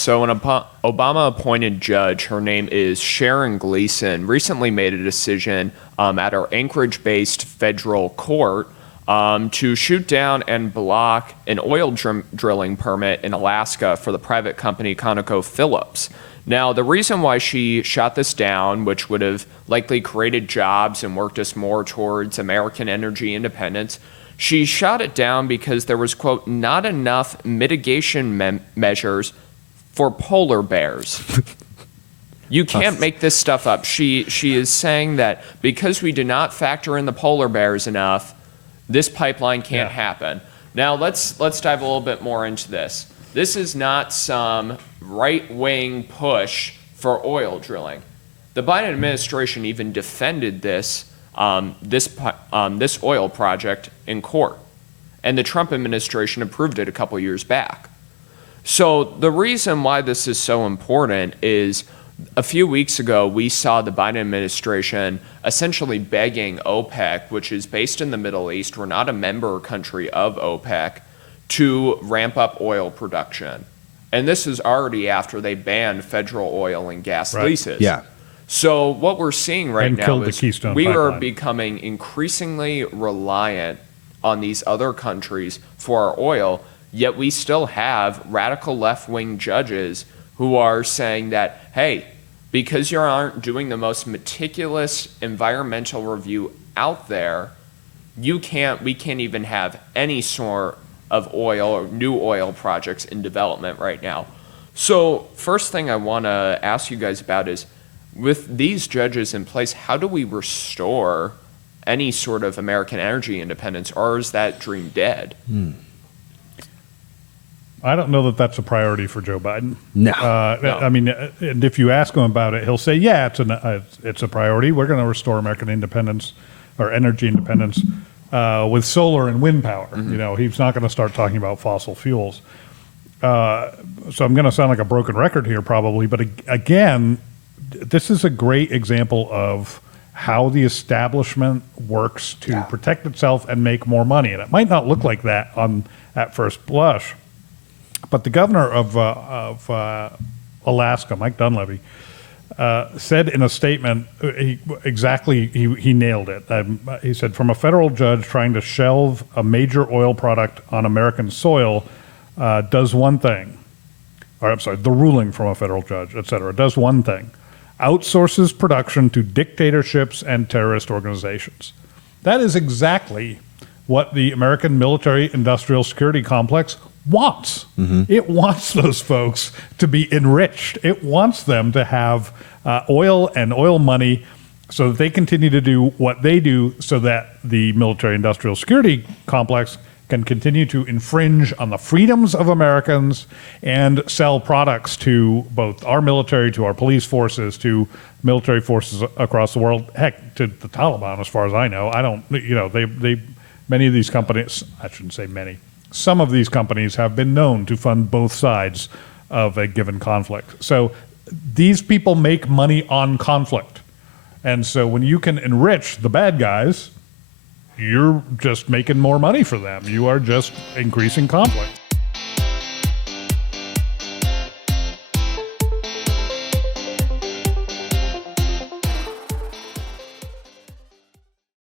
So an Obama-appointed judge, her name is Sharon Gleason, recently made a decision at our Anchorage-based federal court to shoot down and block an oil drilling permit in Alaska for the private company ConocoPhillips. Now, the reason why she shot this down, which would have likely created jobs and worked us more towards American energy independence, she shot it down because there was, quote, not enough mitigation measures for polar bears. You can't make this stuff up. She is saying that because we do not factor in the polar bears enough, this pipeline can't happen. Now, let's dive a little bit more into this. This is not some right-wing push for oil drilling. The Biden administration even defended this oil project in court, and the Trump administration approved it a couple years back. So the reason why this is so important is a few weeks ago, we saw the Biden administration essentially begging OPEC, which is based in the Middle East, we're not a member country of OPEC, to ramp up oil production. And this is already after they banned federal oil and gas leases. Yeah. So what we're seeing right now is we are pipeline. becoming increasingly reliant on these other countries for our oil, yet we still have radical left-wing judges who are saying that, hey, because you aren't doing the most meticulous environmental review out there, we can't even have any sort of oil or new oil projects in development right now. So first thing I want to ask you guys about is, with these judges in place, how do we restore any sort of American energy independence, or is that dream dead? I don't know that that's a priority for Joe Biden. No. No. I mean, and if you ask him about it, he'll say, yeah, it's a priority. We're going to restore American independence or energy independence with solar and wind power. You know, he's not going to start talking about fossil fuels. So I'm going to sound like a broken record here probably, but again, this is a great example of how the establishment works to protect itself and make more money. And it might not look like that at first blush. But the governor of Alaska, Mike Dunleavy, said in a statement, he nailed it. He said, from a federal judge trying to shelve a major oil product on American soil does one thing. Or I'm sorry, the ruling from a federal judge, et cetera, does one thing. Outsources production to dictatorships and terrorist organizations. That is exactly what the American military-industrial security complex wants. It wants those folks to be enriched. It wants them to have oil and oil money so that they continue to do what they do, so that the military-industrial security complex can continue to infringe on the freedoms of Americans and sell products to both our military, to our police forces, to military forces across the world, heck, to the Taliban, as far as I know. I don't, you know, many of these companies, I shouldn't say many, some of these companies have been known to fund both sides of a given conflict. So these people make money on conflict. And so when you can enrich the bad guys, you're just making more money for them. You are just increasing conflict.